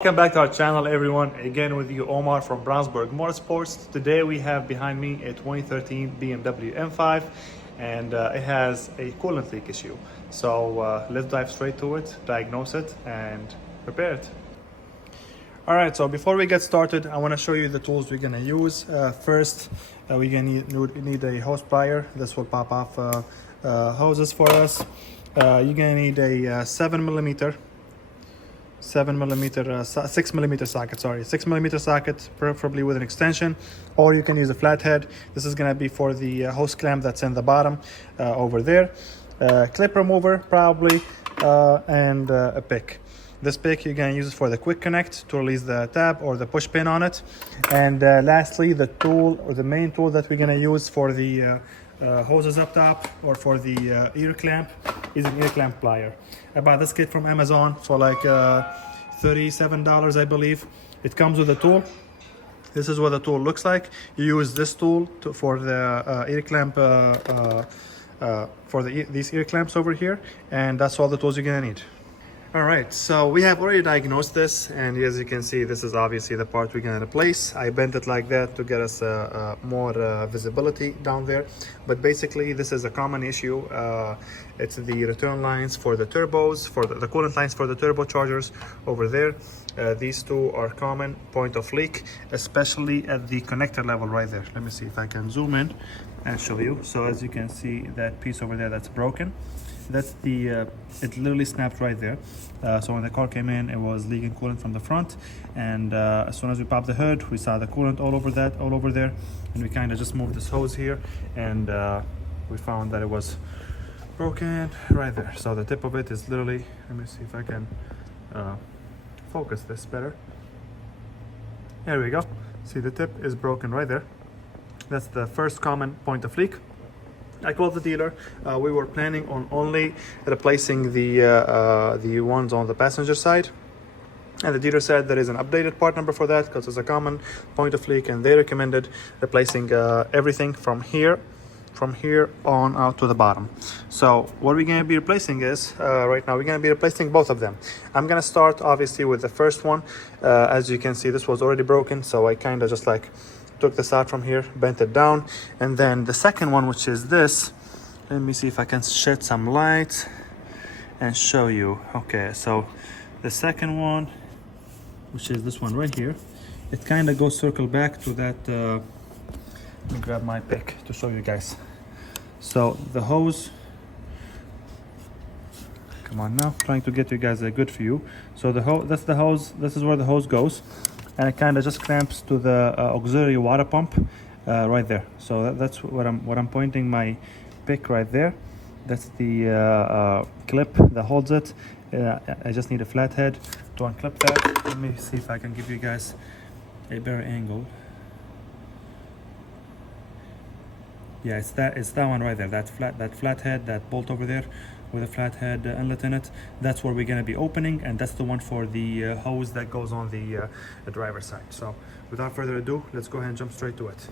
Welcome back to our channel, everyone. Again with you, Omar from Brownsburg Motorsports. Today we have behind me a 2013 BMW M5 and it has a coolant leak issue. So let's dive straight to it, diagnose it and repair it. Alright, so before we get started, I want to show you the tools we're going to use. First, we're going to need a hose plier. This will pop off hoses for us. You're going to need a 6 millimeter socket, 6 millimeter socket, preferably with an extension, or you can use a flathead. This is going to be for the hose clamp that's in the bottom over there. Clip remover probably, and a pick. This pick you're going to use it for the quick connect to release the tab or the push pin on it. And lastly, the tool or the main tool that we're going to use for the hoses up top or for the ear clamp is an ear clamp plier. I bought this kit from Amazon for like $37, I believe. It comes with a tool. This is what the tool looks like. You use this tool for the ear clamp these ear clamps over here, and that's all the tools you're gonna need. All right, so we have already diagnosed this, and as you can see, this is obviously the part we're going to replace. I bent it like that to get us more visibility down there, but basically this is a common issue. It's the return lines for the turbos, for the coolant lines for the turbochargers over there. These two are common point of leak, especially at the connector level right there. Let me see if I can zoom in and show you. So as you can see, that piece over there that's broken, that's the it literally snapped right there. So when the car came in, it was leaking coolant from the front, and as soon as we popped the hood, we saw the coolant all over there, and we kind of just moved this hose here, and we found that it was broken right there. So the tip of it is literally, let me see if I can focus this better. There we go. See, the tip is broken right there. That's the first common point of leak. I called the dealer. We were planning on only replacing the ones on the passenger side, and the dealer said there is an updated part number for that because it's a common point of leak, and they recommended replacing everything from here on out to the bottom. So what we're going to be replacing is right now we're going to be replacing both of them. I'm going to start obviously with the first one. As you can see, this was already broken, so I kind of just like took this out from here, bent it down, and then the second one, which is this, let me see if I can shed some light and show you. Okay, so the second one, which is this one right here, it kind of goes circle back to that. Let me grab my pick to show you guys. So the hose, come on now, trying to get you guys a good view. So the hose, that's the hose, this is where the hose goes, and it kind of just clamps to the auxiliary water pump right there. So that's what I'm pointing my pick right there. That's the clip that holds it. I just need a flathead to unclip that. Let me see if I can give you guys a better angle. Yeah, it's that one right there. That flathead, that bolt over there with a flathead inlet in it, that's where we're going to be opening, and that's the one for the hose that goes on the driver's side. So without further ado, let's go ahead and jump straight to it.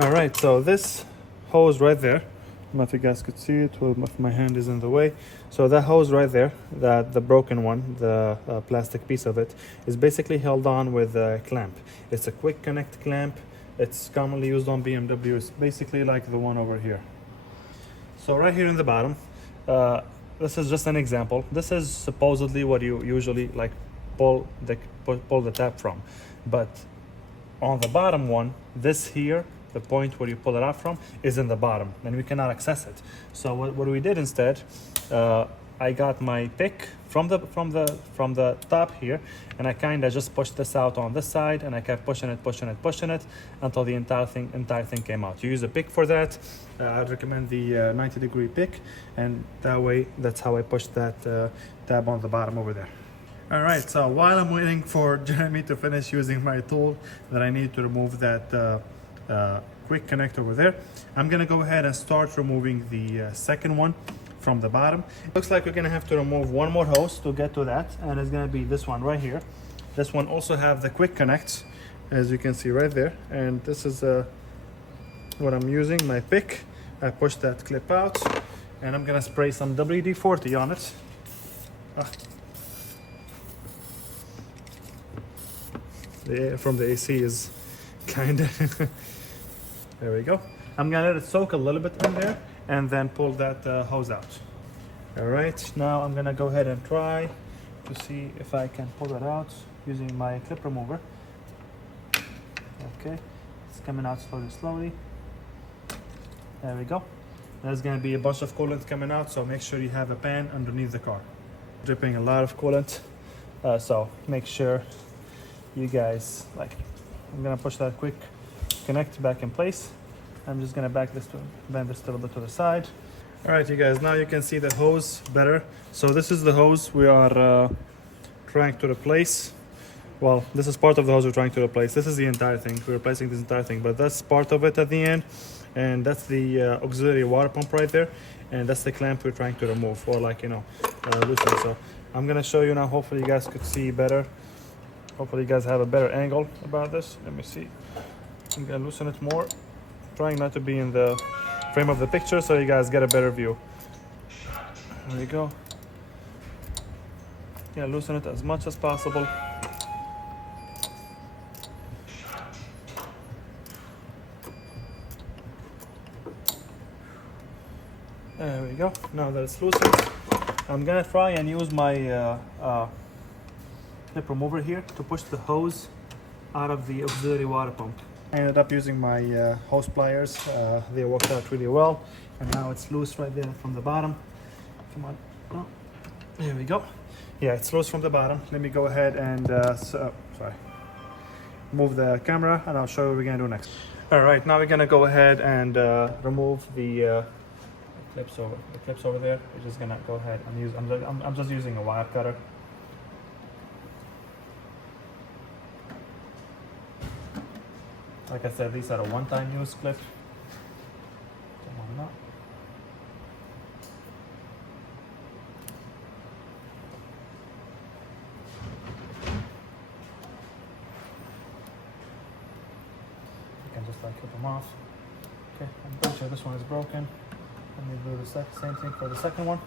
All right, so this hose right there, I don't know if you guys could see it, well, if my hand is in the way. So that hose right there, the broken one, the plastic piece of it, is basically held on with a clamp. It's a quick connect clamp. It's commonly used on BMW. It's basically like the one over here. So right here in the bottom, this is just an example. This is supposedly what you usually like pull the tab from, but on the bottom one, this here, the point where you pull it out from, is in the bottom, and we cannot access it. So what we did instead, I got my pick from the top here, and I kind of just pushed this out on this side, and I kept pushing it until the entire thing came out. You use a pick for that. I'd recommend the 90-degree pick, and that way, that's how I pushed that tab on the bottom over there. All right, so while I'm waiting for Jeremy to finish using my tool that I need to remove that quick connect over there, I'm gonna go ahead and start removing the second one from the bottom. Looks like we're gonna have to remove one more hose to get to that, and it's gonna be this one right here. This one also have the quick connects, as you can see right there, and this is what I'm using, my pick. I push that clip out, and I'm gonna spray some WD-40 on it. the air from the AC is kind of there we go. I'm gonna let it soak a little bit in there and then pull that hose out. All right, now I'm gonna go ahead and try to see if I can pull it out using my clip remover. Okay, it's coming out slowly. There we go. There's gonna be a bunch of coolant coming out, so make sure you have a pan underneath the car. Dripping a lot of coolant, so make sure you guys, like, I'm gonna push that quick connect back in place. I'm just gonna bend this a little bit to the side. All right, you guys, now you can see the hose better. So this is the hose we are trying to replace. Well, this is part of the hose we're trying to replace. This is the entire thing. We're replacing this entire thing, but that's part of it at the end. And that's the auxiliary water pump right there. And that's the clamp we're trying to remove, or like, you know, loosen. So I'm gonna show you now. Hopefully you guys could see better. Hopefully you guys have a better angle about this. Let me see. I'm gonna loosen it more. Trying not to be in the frame of the picture so you guys get a better view. There you go. Yeah, loosen it as much as possible. There we go. Now that it's loosened, I'm gonna try and use my clip remover here to push the hose out of the auxiliary water pump. I ended up using my hose pliers. They worked out really well, and now it's loose right there from the bottom. Come on. Oh, there we go. Yeah, it's loose from the bottom. Let me go ahead and move the camera, and I'll show you what we're gonna do next. All right, now we're gonna go ahead and remove the clips over there. We're just gonna go ahead and I'm just using a wire cutter. Like I said, these are a one-time use clip. Come on now. You can just like clip them off. Okay, I'm pretty sure this one is broken. Let me do the same thing for the second one.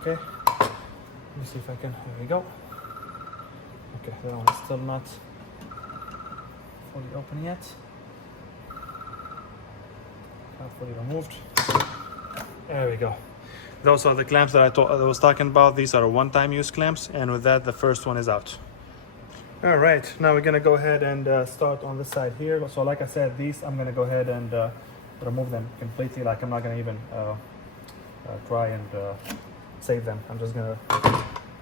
Okay, let me see if I can. There we go. Okay, that one is still not fully open yet. Not fully removed. There we go. Those are the clamps that I was talking about. These are one-time use clamps, and with that, the first one is out. All right, now we're gonna go ahead and start on this side here. So like I said, these I'm gonna go ahead and remove them completely. Like I'm not gonna even try and save them. I'm just gonna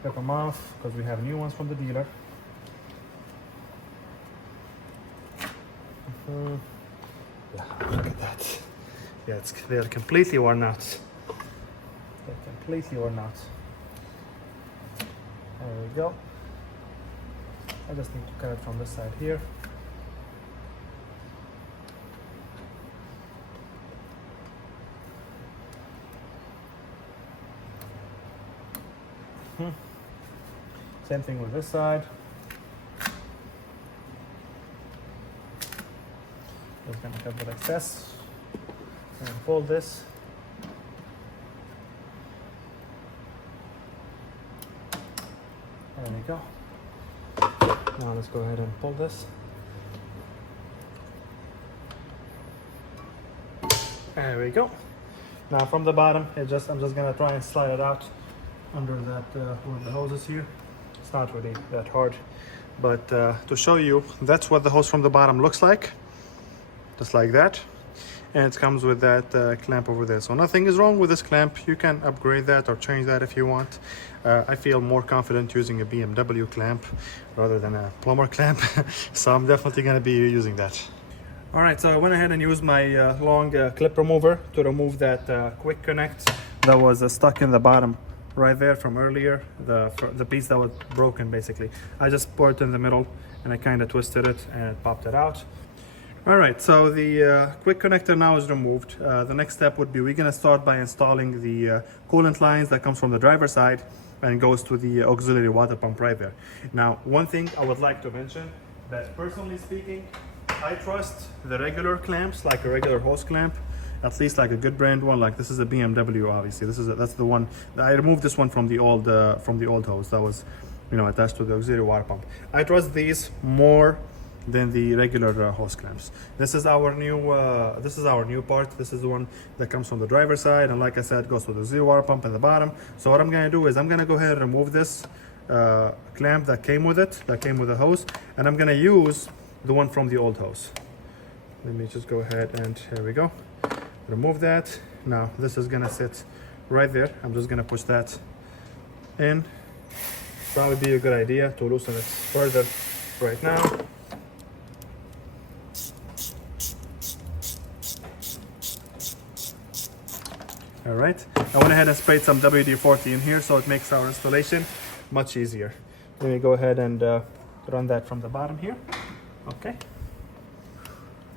rip them off because we have new ones from the dealer. Yeah, look at that. Yeah, they're completely worn out. They're completely worn out. There we go. I just need to cut it from this side here. Same thing with this side. Just gonna cut the excess and fold this. There we go. Now let's go ahead and pull this. There we go. Now from the bottom, I'm just gonna try and slide it out under that one of the hoses here. It's not really that hard, but to show you, that's what the hose from the bottom looks like, just like that. And it comes with that clamp over there. So nothing is wrong with this clamp. You can upgrade that or change that if you want. I feel more confident using a BMW clamp rather than a plumber clamp. So I'm definitely gonna be using that. All right, so I went ahead and used my long clip remover to remove that quick connect that was stuck in the bottom right there from earlier, the piece that was broken basically. I just poured it in the middle and I kind of twisted it and it popped it out. All right, so the quick connector now is removed. The next step would be we're gonna start by installing the coolant lines that comes from the driver's side and goes to the auxiliary water pump right there. Now, one thing I would like to mention, that personally speaking, I trust the regular clamps, like a regular hose clamp, at least like a good brand one. Like this is a BMW, obviously. That's the one. I removed this one from the old hose that was, you know, attached to the auxiliary water pump. I trust these more than the regular hose clamps. This is our new part. This is the one that comes from the driver's side, and like I said, goes with the auxiliary water pump in the bottom. So what I'm gonna do is I'm gonna go ahead and remove this clamp that came with it, that came with the hose, and I'm gonna use the one from the old hose. Let me just go ahead and here we go. Remove that. Now this is gonna sit right there. I'm just gonna push that in. Probably be a good idea to loosen it further right now. All right, I went ahead and sprayed some WD-40 in here so it makes our installation much easier. Let me go ahead and run that from the bottom here. Okay.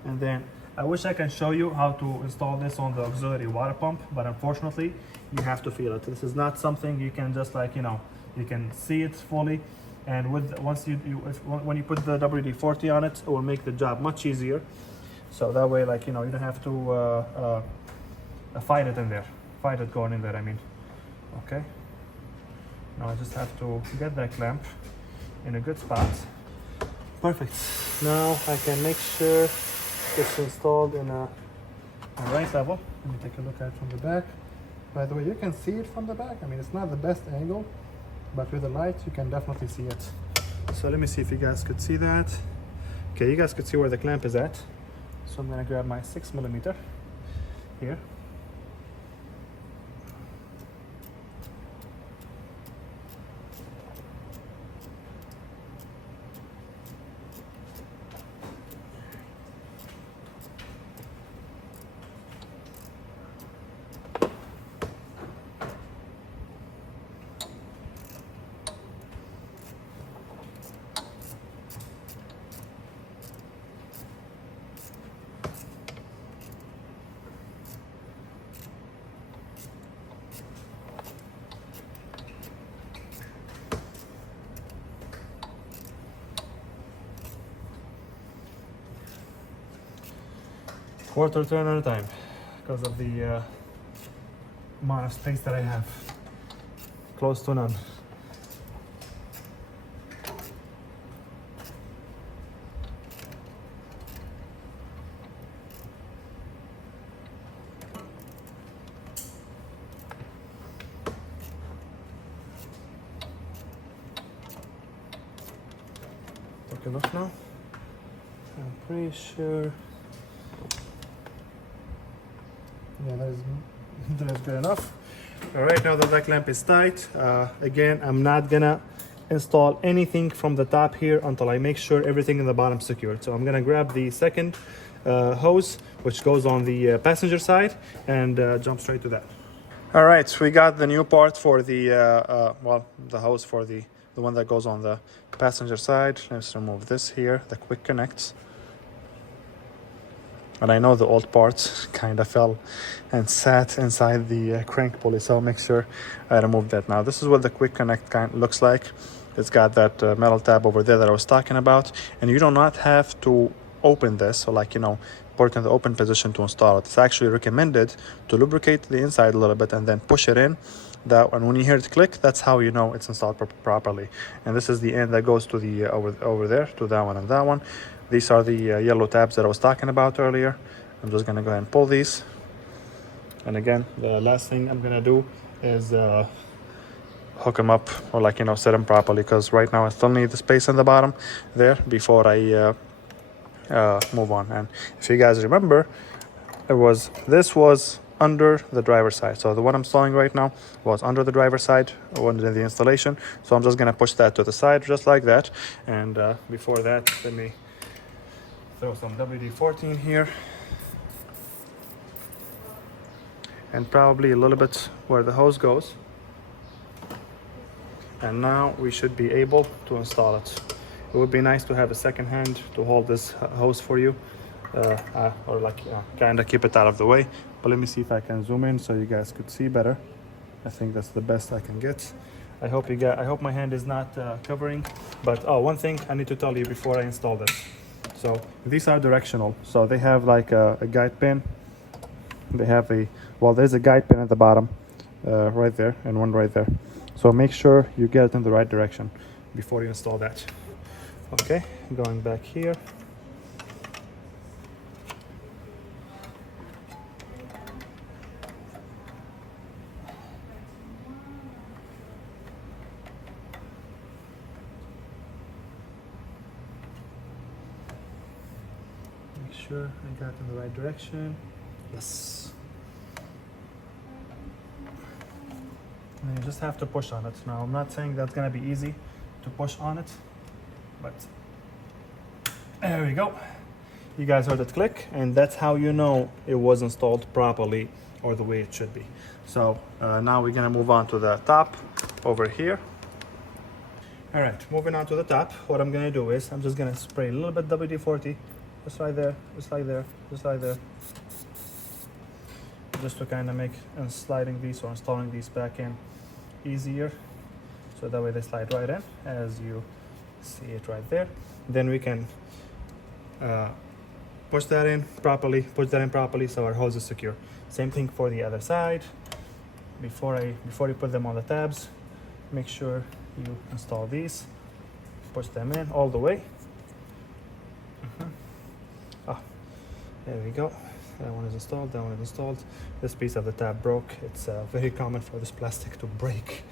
And then I wish I can show you how to install this on the auxiliary water pump, but unfortunately you have to feel it. This is not something you can just like, you know, you can see it fully, and when you put the WD-40 on it, it will make the job much easier. So that way, like, you know, you don't have to fight it going in there, I mean. Okay. Now I just have to get that clamp in a good spot. Perfect. Now I can make sure it's installed in a right level. Let me take a look at it from the back. By the way, you can see it from the back. I mean, it's not the best angle, but with the light, you can definitely see it. So let me see if you guys could see that. Okay, you guys could see where the clamp is at. So I'm gonna grab my 6mm here. Quarter turn at a time because of the amount of space that I have. Close to none. Take a look now. I'm pretty sure. Yeah, that is good enough. All right, now that the clamp is tight, again, I'm not gonna install anything from the top here until I make sure everything in the bottom is secured. So I'm gonna grab the second hose, which goes on the passenger side, and jump straight to that. All right, so we got the new part for the, the hose for the one that goes on the passenger side. Let's remove this here, the quick connects. And I know the old parts kind of fell and sat inside the crank pulley, so I'll make sure I remove that now. This is what the quick connect kind of looks like. It's got that metal tab over there that I was talking about, and you do not have to open this, so like, you know, put it in the open position to install it. It's actually recommended to lubricate the inside a little bit and then push it in. And when you hear it click, that's how you know it's installed properly. And this is the end that goes to the over there, to that one and that one. These are the yellow tabs that I was talking about earlier. I'm just gonna go ahead and pull these. And again, the last thing I'm gonna do is hook them up, or like, you know, set them properly, because right now I still need the space in the bottom there before I move on. And if you guys remember, this was under the driver's side. So the one I'm installing right now was under the driver's side, under the installation. So I'm just gonna push that to the side just like that. And before that, let me throw some WD-40 in here, and probably a little bit where the hose goes. And now we should be able to install it. It would be nice to have a second hand to hold this hose for you, or like kind of keep it out of the way. But let me see if I can zoom in so you guys could see better. I think that's the best I can get. I hope my hand is not covering. But one thing I need to tell you before I install this. So these are directional. So they have like a guide pin they have a, well, there's a guide pin at the bottom, right there, and one right there. So make sure you get it in the right direction before you install that. Okay, going back here. Make sure I got it in the right direction. Yes. And you just have to push on it. Now, I'm not saying that's gonna be easy to push on it, but there we go. You guys heard it click, and that's how you know it was installed properly or the way it should be. So now we're gonna move on to the top over here. All right, moving on to the top, what I'm gonna do is I'm just gonna spray a little bit WD-40, just right there, just like there, just like there. Just to kind of make sliding these or installing these back in easier. So that way they slide right in, as you see it right there. Then we can push that in properly so our hose is secure. Same thing for the other side. Before you put them on the tabs, make sure you install these. Push them in all the way. There we go. That one is installed, that one is installed. This piece of the tab broke. It's very common for this plastic to break.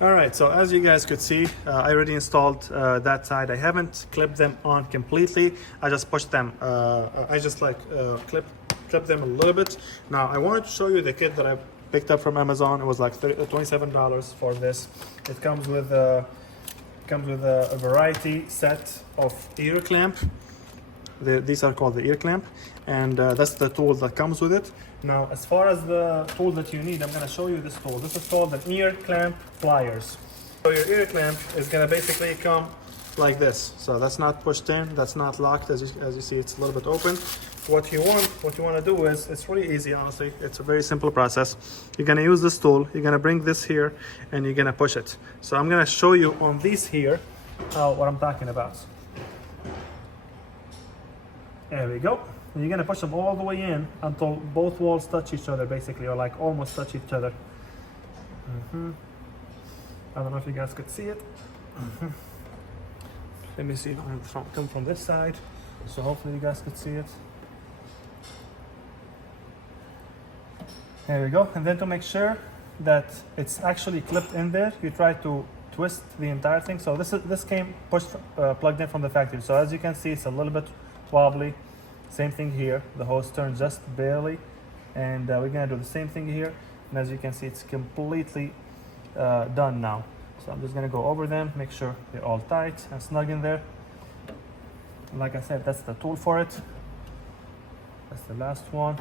All right, so as you guys could see, I already installed that side. I haven't clipped them on completely. I just pushed them, I just like clip them a little bit. Now, I wanted to show you the kit that I picked up from Amazon. It was like $27 for this. It comes with a variety set of ear clamp. These are called the ear clamp, and that's the tool that comes with it. Now, as far as the tool that you need, I'm going to show you this tool. This is called an ear clamp pliers. So your ear clamp is going to basically come like this. So that's not pushed in, that's not locked. As you see, it's a little bit open. What you want to do is, it's really easy, honestly. It's a very simple process. You're going to use this tool. You're going to bring this here, and you're going to push it. So I'm going to show you on these here what I'm talking about. There we go. And you're gonna push them all the way in until both walls touch each other, basically, or like almost touch each other. I don't know if you guys could see it. Let me see if I can come from this side, so hopefully you guys could see it. There we go. And then to make sure that it's actually clipped in there, you try to twist the entire thing. So this came plugged in from the factory. So as you can see, it's a little bit wobbly. Same thing here, the hose turns just barely, and we're gonna do the same thing here. And as you can see, it's completely done now. So I'm just gonna go over them, make sure they're all tight and snug in there. And like I said, that's the tool for it. That's the last one.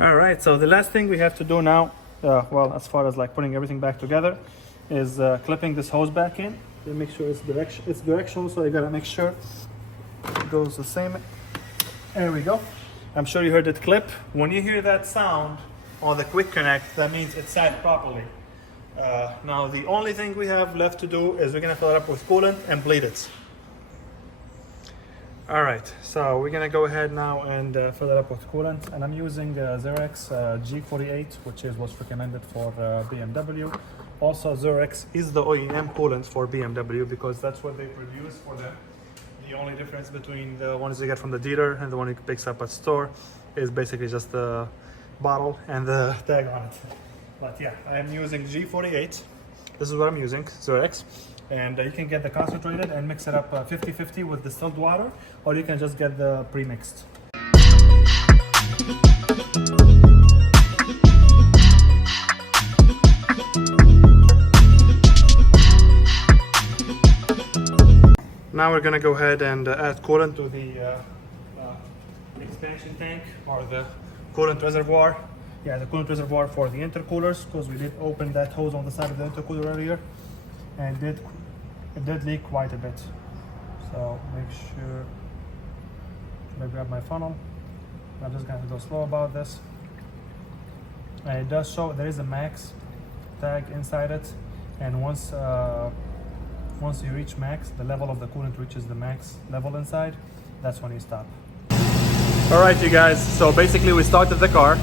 All right, so the last thing we have to do now, well, as far as like putting everything back together, is clipping this hose back in. Make sure it's directional, so you gotta make sure it goes the same. There we go. I'm sure you heard it clip. When you hear that sound on the quick connect, that means it's sat properly. Now the only thing we have left to do is we're gonna fill it up with coolant and bleed it. All right, so we're gonna go ahead now and fill it up with coolant, and I'm using Zerex G48, which is what's recommended for BMW. Also, Zerex is the OEM coolant for BMW because that's what they produce for them. The only difference between the ones you get from the dealer and the one you picks up at store is basically just the bottle and the tag on it. But yeah, I am using G48. This is what I'm using, Zerex. And you can get the concentrated and mix it up 50-50 with distilled water, or you can just get the pre-mixed. Now we're gonna go ahead and add coolant to the expansion tank, or the coolant reservoir. Yeah, the coolant reservoir for the intercoolers, because we did open that hose on the side of the intercooler earlier, and it did leak quite a bit. So make sure I grab my funnel. I'm just gonna go slow about this. And it does show there is a max tag inside it, and once you reach max, the level of the coolant reaches the max level inside, that's when you stop. All right, you guys, so basically we started the car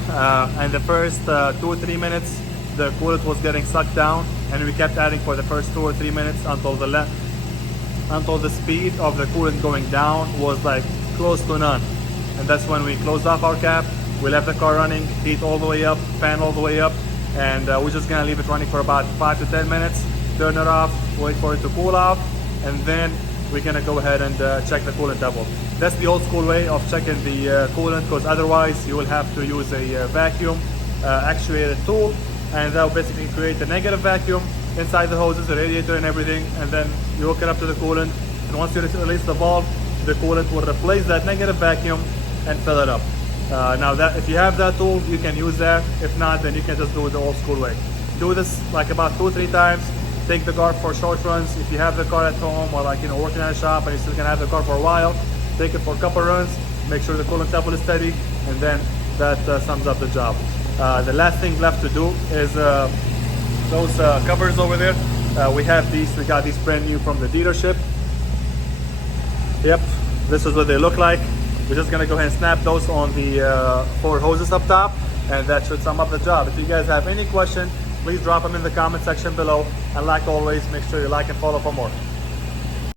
and the first 2 or 3 minutes the coolant was getting sucked down, and we kept adding for the first 2 or 3 minutes until the speed of the coolant going down was like close to none. And that's when we closed off our cap. We left the car running, heat all the way up, fan all the way up, and we're just gonna leave it running for about 5 to 10 minutes, turn it off, wait for it to cool off, and then we're gonna go ahead and check the coolant level. That's the old school way of checking the coolant, because otherwise you will have to use a vacuum actuated tool, and that will basically create a negative vacuum inside the hoses, the radiator and everything, and then you hook it up to the coolant, and once you release the valve, the coolant will replace that negative vacuum and fill it up. Now that if you have that tool, you can use that. If not, then you can just do it the old school way. Do this like about 2 or 3 times. Take the car for short runs. If you have the car at home, or like working at a shop and you're still gonna have the car for a while, take it for a couple runs, make sure the coolant level is steady, and then that sums up the job. The last thing left to do is those covers over there. We got these brand new from the dealership. Yep, this is what they look like. We're just gonna go ahead and snap those on the 4 hoses up top, and that should sum up the job. If you guys have any question, please drop them in the comment section below. And like always, make sure you like and follow for more.